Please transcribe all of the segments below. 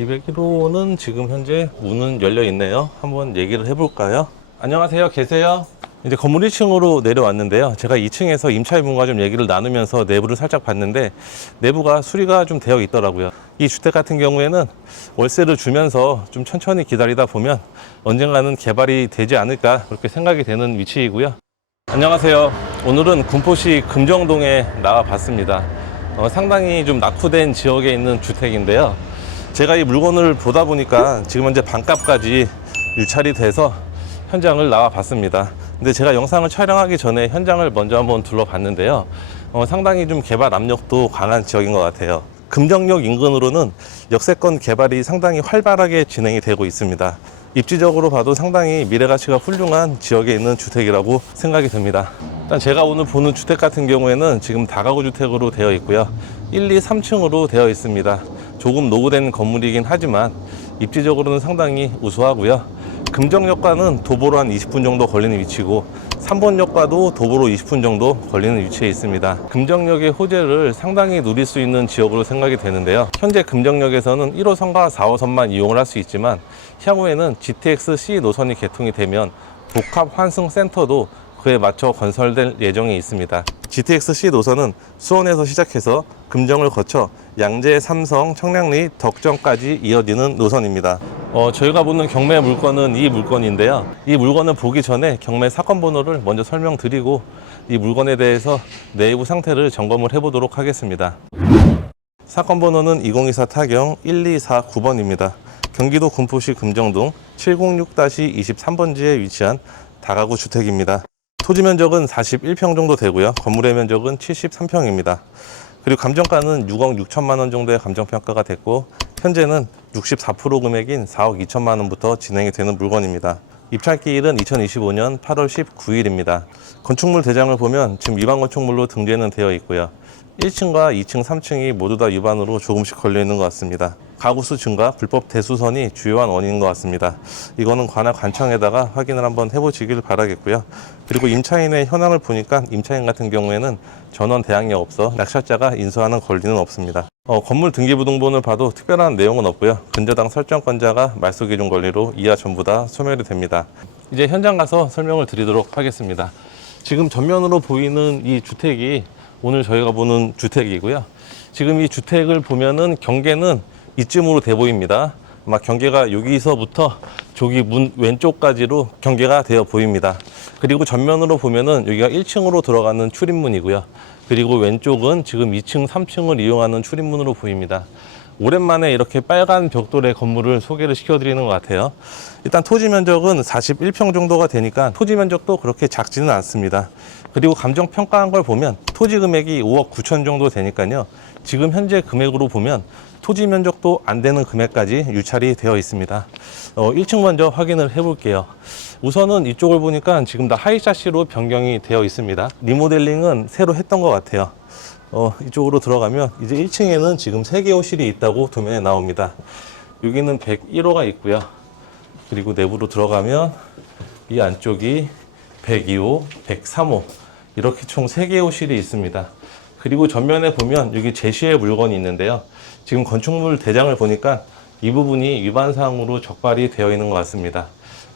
201호는 지금 현재 문은 열려 있네요. 한번 얘기를 해볼까요? 안녕하세요. 계세요? 이제 건물 1층으로 내려왔는데요. 제가 2층에서 임차인분과 좀 얘기를 나누면서 내부를 살짝 봤는데 내부가 수리가 좀 되어 있더라고요. 이 주택 같은 경우에는 월세를 주면서 좀 천천히 기다리다 보면 언젠가는 개발이 되지 않을까 그렇게 생각이 되는 위치이고요. 안녕하세요. 오늘은 군포시 금정동에 나와 봤습니다. 어, 상당히 좀 낙후된 지역에 있는 주택인데요. 제가 이 물건을 보다 보니까 지금 현재 반값까지 유찰이 돼서 현장을 나와 봤습니다. 근데 제가 영상을 촬영하기 전에 현장을 먼저 한번 둘러봤는데요. 어, 상당히 좀 개발 압력도 강한 지역인 것 같아요. 금정역 인근으로는 역세권 개발이 상당히 활발하게 진행이 되고 있습니다. 입지적으로 봐도 상당히 미래 가치가 훌륭한 지역에 있는 주택이라고 생각이 듭니다. 일단 제가 오늘 보는 주택 같은 경우에는 지금 다가구 주택으로 되어 있고요. 1, 2, 3층으로 되어 있습니다. 조금 노후된 건물이긴 하지만 입지적으로는 상당히 우수하고요. 금정역과는 도보로 한 20분 정도 걸리는 위치고 3번역과도 도보로 20분 정도 걸리는 위치에 있습니다. 금정역의 호재를 상당히 누릴 수 있는 지역으로 생각이 되는데요. 현재 금정역에서는 1호선과 4호선만 이용을 할 수 있지만 향후에는 GTX-C 노선이 개통이 되면 복합 환승 센터도 그에 맞춰 건설될 예정이 있습니다. GTX-C 노선은 수원에서 시작해서 금정을 거쳐 양재, 삼성, 청량리, 덕정까지 이어지는 노선입니다. 어, 저희가 보는 경매 물건은 이 물건인데요. 이 물건을 보기 전에 경매 사건 번호를 먼저 설명드리고 이 물건에 대해서 내부 상태를 점검을 해보도록 하겠습니다. 사건 번호는 2024 타경 1249번입니다. 경기도 군포시 금정동 706-23번지에 위치한 다가구 주택입니다. 토지 면적은 41평 정도 되고요. 건물의 면적은 73평입니다. 그리고 감정가는 6억 6천만 원 정도의 감정평가가 됐고 현재는 64% 금액인 4억 2천만 원부터 진행이 되는 물건입니다. 입찰기일은 2025년 8월 19일입니다. 건축물 대장을 보면 지금 위반 건축물로 등재는 되어 있고요. 1층과 2층, 3층이 모두 다 위반으로 조금씩 걸려 있는 것 같습니다. 가구 수 증가, 불법 대수선이 주요한 원인인 것 같습니다. 이거는 관할 관청에다가 확인을 한번 해보시길 바라겠고요. 그리고 임차인의 현황을 보니까 임차인 같은 경우에는 전원 대항이 없어 낙찰자가 인수하는 권리는 없습니다. 어, 건물 등기부등본을 봐도 특별한 내용은 없고요. 근저당 설정권자가 말소 기준 권리로 이하 전부 다 소멸이 됩니다. 이제 현장 가서 설명을 드리도록 하겠습니다. 지금 전면으로 보이는 이 주택이 오늘 저희가 보는 주택이고요. 지금 이 주택을 보면은 경계는 이쯤으로 돼 보입니다. 아마 경계가 여기서부터 저기 문 왼쪽까지로 경계가 되어 보입니다. 그리고 전면으로 보면은 여기가 1층으로 들어가는 출입문이고요. 그리고 왼쪽은 지금 2층, 3층을 이용하는 출입문으로 보입니다. 오랜만에 이렇게 빨간 벽돌의 건물을 소개를 시켜드리는 것 같아요. 일단 토지 면적은 41평 정도가 되니까 토지 면적도 그렇게 작지는 않습니다. 그리고 감정 평가한 걸 보면 토지 금액이 5억 9천 정도 되니까요. 지금 현재 금액으로 보면 토지 면적도 안 되는 금액까지 유찰이 되어 있습니다. 어, 1층 먼저 확인을 해볼게요. 우선은 이쪽을 보니까 지금 다 하이샤시로 변경이 되어 있습니다. 리모델링은 새로 했던 것 같아요. 어, 이쪽으로 들어가면 이제 1층에는 지금 3개 호실이 있다고 도면에 나옵니다. 여기는 101호가 있고요. 그리고 내부로 들어가면 이 안쪽이 102호, 103호 이렇게 총 3개 호실이 있습니다. 그리고 전면에 보면 여기 제시의 물건이 있는데요. 지금 건축물 대장을 보니까 이 부분이 위반 사항으로 적발이 되어 있는 것 같습니다.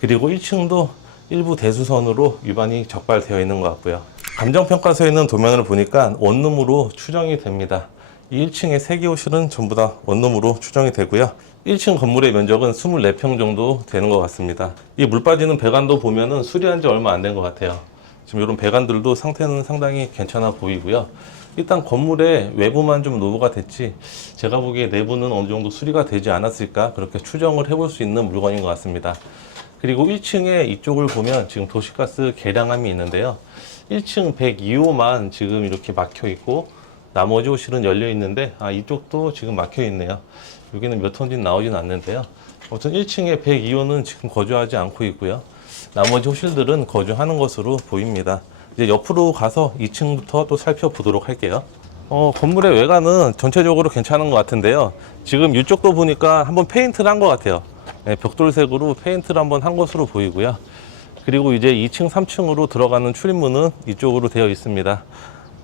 그리고 1층도 일부 대수선으로 위반이 적발되어 있는 것 같고요. 감정평가서에 있는 도면을 보니까 원룸으로 추정이 됩니다. 이 1층의 세개 호실은 전부 다 원룸으로 추정이 되고요. 1층 건물의 면적은 24평 정도 되는 것 같습니다. 이 물 빠지는 배관도 보면은 수리한 지 얼마 안 된 것 같아요. 지금 이런 배관들도 상태는 상당히 괜찮아 보이고요. 일단 건물의 외부만 좀 노후가 됐지 제가 보기에 내부는 어느 정도 수리가 되지 않았을까 그렇게 추정을 해볼 수 있는 물건인 것 같습니다. 그리고 1층에 이쪽을 보면 지금 도시가스 계량함이 있는데요. 1층 102호만 지금 이렇게 막혀 있고 나머지 호실은 열려 있는데 아 이쪽도 지금 막혀 있네요. 여기는 몇 톤지 나오진 않는데요. 아무튼 1층에 102호는 지금 거주하지 않고 있고요. 나머지 호실들은 거주하는 것으로 보입니다. 이제 옆으로 가서 2층부터 또 살펴보도록 할게요. 어, 건물의 외관은 전체적으로 괜찮은 것 같은데요. 지금 이쪽도 보니까 한번 페인트를 한 것 같아요. 네, 벽돌색으로 페인트를 한번 한 것으로 보이고요. 그리고 이제 2층, 3층으로 들어가는 출입문은 이쪽으로 되어 있습니다.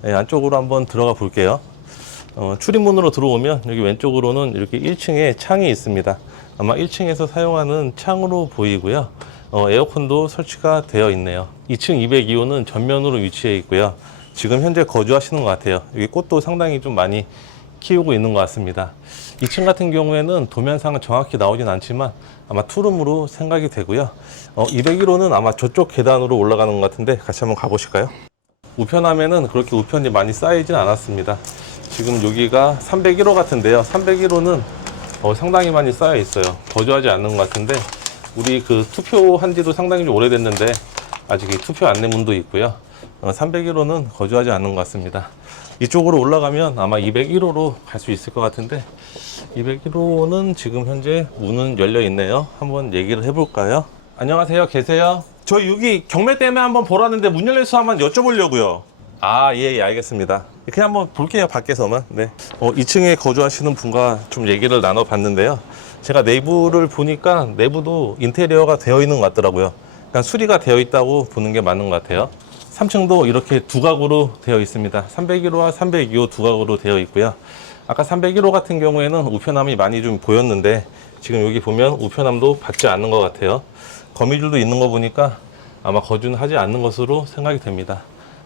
네, 안쪽으로 한번 들어가 볼게요. 어, 출입문으로 들어오면 여기 왼쪽으로는 이렇게 1층에 창이 있습니다. 아마 1층에서 사용하는 창으로 보이고요. 어, 에어컨도 설치가 되어 있네요. 2층 202호는 전면으로 위치해 있고요. 지금 현재 거주하시는 것 같아요. 여기 꽃도 상당히 좀 많이 키우고 있는 것 같습니다. 2층 같은 경우에는 도면상 정확히 나오진 않지만 아마 투룸으로 생각이 되고요. 어, 201호는 아마 저쪽 계단으로 올라가는 것 같은데 같이 한번 가보실까요? 우편함에는 그렇게 우편이 많이 쌓이진 않았습니다. 지금 여기가 301호 같은데요. 301호는 어, 상당히 많이 쌓여 있어요. 거주하지 않는 것 같은데 우리 그 투표한 지도 상당히 좀 오래됐는데 아직 이 투표 안내문도 있고요. 어, 301호는 거주하지 않는 것 같습니다. 이쪽으로 올라가면 아마 201호로 갈 수 있을 것 같은데 201호는 지금 현재 문은 열려 있네요. 한번 얘기를 해볼까요? 안녕하세요. 계세요? 저 여기 경매 때문에 한번 보라는데 문 열려서 한번 여쭤보려고요. 아, 예, 예, 알겠습니다. 그냥 한번 볼게요, 밖에서만. 네. 어, 2층에 거주하시는 분과 좀 얘기를 나눠봤는데요. 제가 내부를 보니까 내부도 인테리어가 되어 있는 것 같더라고요. 그러니까 수리가 되어 있다고 보는 게 맞는 것 같아요. 3층도 이렇게 두 가구로 되어 있습니다. 301호와 302호 두 가구로 되어 있고요. 아까 301호 같은 경우에는 우편함이 많이 좀 보였는데 지금 여기 보면 우편함도 받지 않는 것 같아요. 거미줄도 있는 거 보니까 아마 거주는 하지 않는 것으로 생각이 됩니다.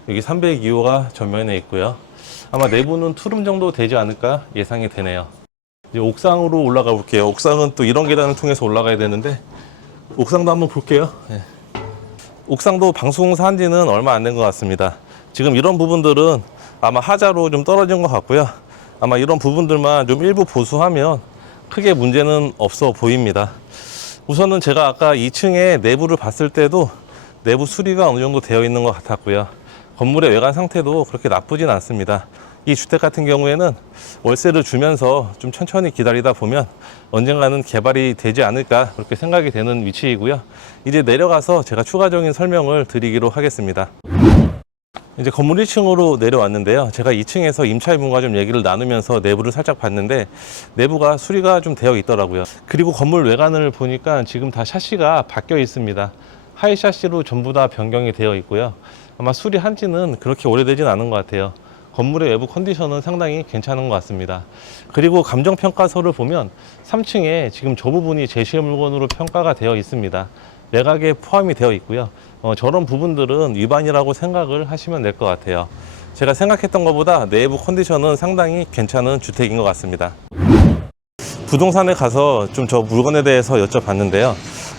여기 302호가 전면에 있고요. 아마 내부는 투룸 정도 되지 않을까 예상이 되네요. 이제 옥상으로 올라가 볼게요. 옥상은 또 이런 계단을 통해서 올라가야 되는데 옥상도 한번 볼게요. 네. 옥상도 방수공사 한 지는 얼마 안 된 것 같습니다. 지금 이런 부분들은 아마 하자로 좀 떨어진 것 같고요. 아마 이런 부분들만 좀 일부 보수하면 크게 문제는 없어 보입니다. 우선은 제가 아까 2층에 내부를 봤을 때도 내부 수리가 어느 정도 되어 있는 것 같았고요. 건물의 외관 상태도 그렇게 나쁘진 않습니다. 이 주택 같은 경우에는 월세를 주면서 좀 천천히 기다리다 보면 언젠가는 개발이 되지 않을까 그렇게 생각이 되는 위치이고요. 이제 내려가서 제가 추가적인 설명을 드리기로 하겠습니다. 이제 건물 1층으로 내려왔는데요. 제가 2층에서 임차인분과 좀 얘기를 나누면서 내부를 살짝 봤는데 내부가 수리가 좀 되어 있더라고요. 그리고 건물 외관을 보니까 지금 다 샤시가 바뀌어 있습니다. 하이 샤시로 전부 다 변경이 되어 있고요. 아마 수리한 지는 그렇게 오래되진 않은 것 같아요. 건물의 외부 컨디션은 상당히 괜찮은 것 같습니다. 그리고 감정평가서를 보면 3층에 지금 저 부분이 제시의 물건으로 평가가 되어 있습니다. 매각에 포함이 되어 있고요. 어, 저런 부분들은 위반이라고 생각을 하시면 될 것 같아요. 제가 생각했던 것보다 내부 컨디션은 상당히 괜찮은 주택인 것 같습니다. 부동산에 가서 좀 저 물건에 대해서 여쭤봤는데요.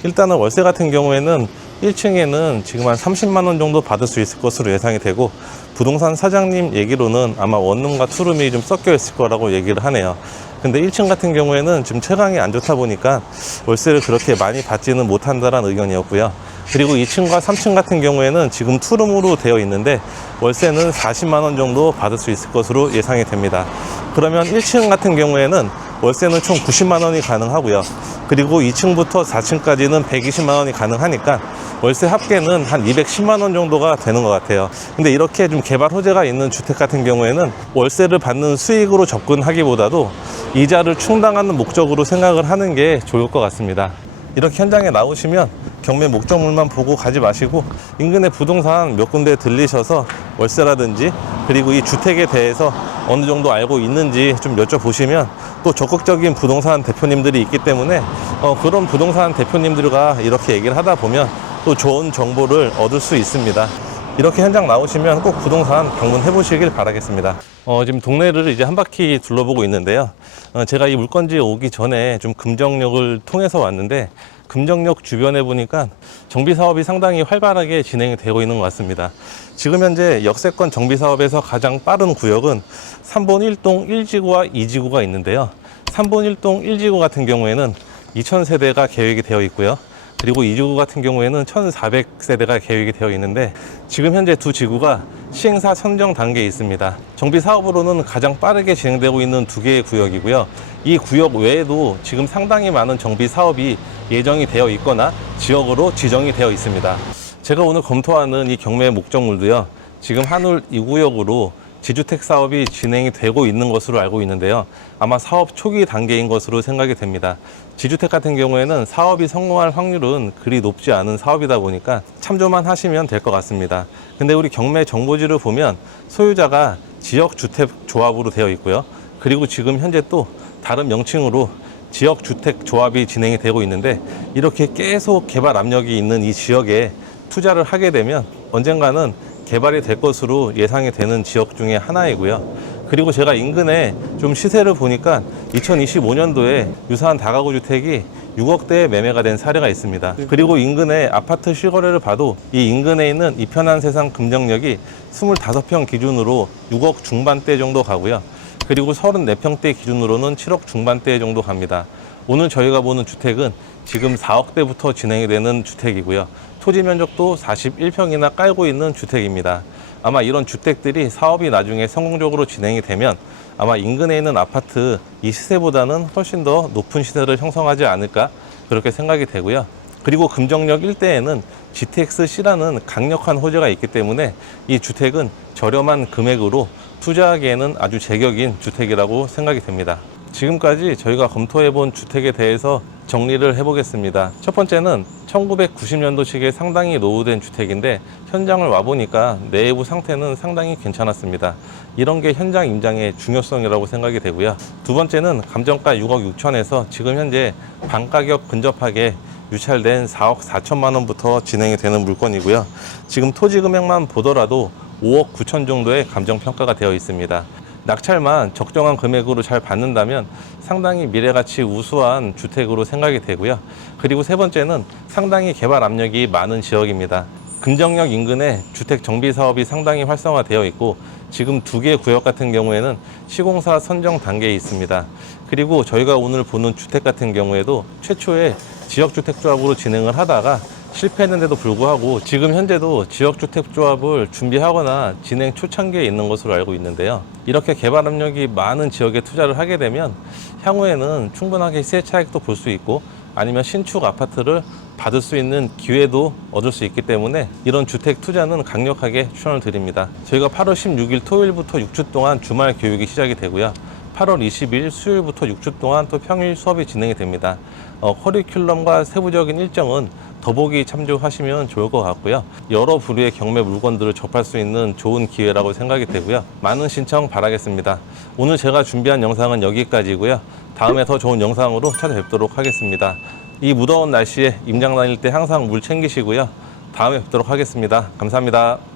일단은 월세 같은 경우에는 1층에는 지금 한 30만 원 정도 받을 수 있을 것으로 예상이 되고 부동산 사장님 얘기로는 아마 원룸과 투룸이 좀 섞여 있을 거라고 얘기를 하네요. 근데 1층 같은 경우에는 지금 채광이 안 좋다 보니까 월세를 그렇게 많이 받지는 못한다는 의견이었고요. 그리고 2층과 3층 같은 경우에는 지금 투룸으로 되어 있는데 월세는 40만 원 정도 받을 수 있을 것으로 예상이 됩니다. 그러면 1층 같은 경우에는 월세는 총 90만 원이 가능하고요. 그리고 2층부터 4층까지는 120만 원이 가능하니까 월세 합계는 한 210만 원 정도가 되는 것 같아요. 근데 이렇게 좀 개발 호재가 있는 주택 같은 경우에는 월세를 받는 수익으로 접근하기보다도 이자를 충당하는 목적으로 생각을 하는 게 좋을 것 같습니다. 이렇게 현장에 나오시면 경매 목적물만 보고 가지 마시고 인근의 부동산 몇 군데 들리셔서 월세라든지 그리고 이 주택에 대해서 어느 정도 알고 있는지 좀 여쭤보시면 또 적극적인 부동산 대표님들이 있기 때문에 어, 그런 부동산 대표님들과 이렇게 얘기를 하다 보면 또 좋은 정보를 얻을 수 있습니다. 이렇게 현장 나오시면 꼭 부동산 방문해 보시길 바라겠습니다. 어, 지금 동네를 이제 한 바퀴 둘러보고 있는데요. 어, 제가 이 물건지에 오기 전에 좀 금정역을 통해서 왔는데 금정역 주변에 보니까 정비 사업이 상당히 활발하게 진행이 되고 있는 것 같습니다. 지금 현재 역세권 정비 사업에서 가장 빠른 구역은 3번 1동 1지구와 2지구가 있는데요. 3번 1동 1지구 같은 경우에는 2,000세대가 계획이 되어 있고요. 그리고 이 지구 같은 경우에는 1,400세대가 계획이 되어 있는데 지금 현재 두 지구가 시행사 선정 단계에 있습니다. 정비 사업으로는 가장 빠르게 진행되고 있는 두 개의 구역이고요. 이 구역 외에도 지금 상당히 많은 정비 사업이 예정이 되어 있거나 지역으로 지정이 되어 있습니다. 제가 오늘 검토하는 이 경매 목적물도요. 지금 한울 2구역으로 지주택 사업이 진행이 되고 있는 것으로 알고 있는데요. 아마 사업 초기 단계인 것으로 생각이 됩니다. 지주택 같은 경우에는 사업이 성공할 확률은 그리 높지 않은 사업이다 보니까 참조만 하시면 될 것 같습니다. 근데 우리 경매 정보지를 보면 소유자가 지역 주택 조합으로 되어 있고요. 그리고 지금 현재 또 다른 명칭으로 지역 주택 조합이 진행이 되고 있는데 이렇게 계속 개발 압력이 있는 이 지역에 투자를 하게 되면 언젠가는 개발이 될 것으로 예상이 되는 지역 중에 하나이고요. 그리고 제가 인근에 좀 시세를 보니까 2025년도에 유사한 다가구 주택이 6억대에 매매가 된 사례가 있습니다. 그리고 인근의 아파트 실거래를 봐도 이 인근에 있는 이 편한 세상 금정역이 25평 기준으로 6억 중반대 정도 가고요. 그리고 34평대 기준으로는 7억 중반대 정도 갑니다. 오늘 저희가 보는 주택은 지금 4억대부터 진행이 되는 주택이고요. 토지 면적도 41평이나 깔고 있는 주택입니다. 아마 이런 주택들이 사업이 나중에 성공적으로 진행이 되면 아마 인근에 있는 아파트 이 시세보다는 훨씬 더 높은 시세를 형성하지 않을까 그렇게 생각이 되고요. 그리고 금정역 일대에는 GTX-C라는 강력한 호재가 있기 때문에 이 주택은 저렴한 금액으로 투자하기에는 아주 제격인 주택이라고 생각이 됩니다. 지금까지 저희가 검토해 본 주택에 대해서 정리를 해보겠습니다. 첫 번째는 1990년도식의 상당히 노후된 주택인데 현장을 와보니까 내부 상태는 상당히 괜찮았습니다. 이런 게 현장 임장의 중요성이라고 생각이 되고요. 두 번째는 감정가 6억 6천에서 지금 현재 반가격 근접하게 유찰된 4억 4천만 원부터 진행이 되는 물건이고요. 지금 토지 금액만 보더라도 5억 9천 정도의 감정 평가가 되어 있습니다. 낙찰만 적정한 금액으로 잘 받는다면 상당히 미래가치 우수한 주택으로 생각이 되고요. 그리고 세 번째는 상당히 개발 압력이 많은 지역입니다. 금정역 인근에 주택 정비 사업이 상당히 활성화되어 있고 지금 두 개 구역 같은 경우에는 시공사 선정 단계에 있습니다. 그리고 저희가 오늘 보는 주택 같은 경우에도 최초에 지역주택조합으로 진행을 하다가 실패했는데도 불구하고 지금 현재도 지역주택조합을 준비하거나 진행 초창기에 있는 것으로 알고 있는데요. 이렇게 개발 압력이 많은 지역에 투자를 하게 되면 향후에는 충분하게 시세 차익도 볼 수 있고 아니면 신축 아파트를 받을 수 있는 기회도 얻을 수 있기 때문에 이런 주택 투자는 강력하게 추천을 드립니다. 저희가 8월 16일 토요일부터 6주 동안 주말 교육이 시작이 되고요. 8월 20일 수요일부터 6주 동안 또 평일 수업이 진행이 됩니다. 어, 커리큘럼과 세부적인 일정은 더보기 참조하시면 좋을 것 같고요. 여러 부류의 경매 물건들을 접할 수 있는 좋은 기회라고 생각이 되고요. 많은 신청 바라겠습니다. 오늘 제가 준비한 영상은 여기까지고요. 다음에 더 좋은 영상으로 찾아뵙도록 하겠습니다. 이 무더운 날씨에 임장 다닐 때 항상 물 챙기시고요. 다음에 뵙도록 하겠습니다. 감사합니다.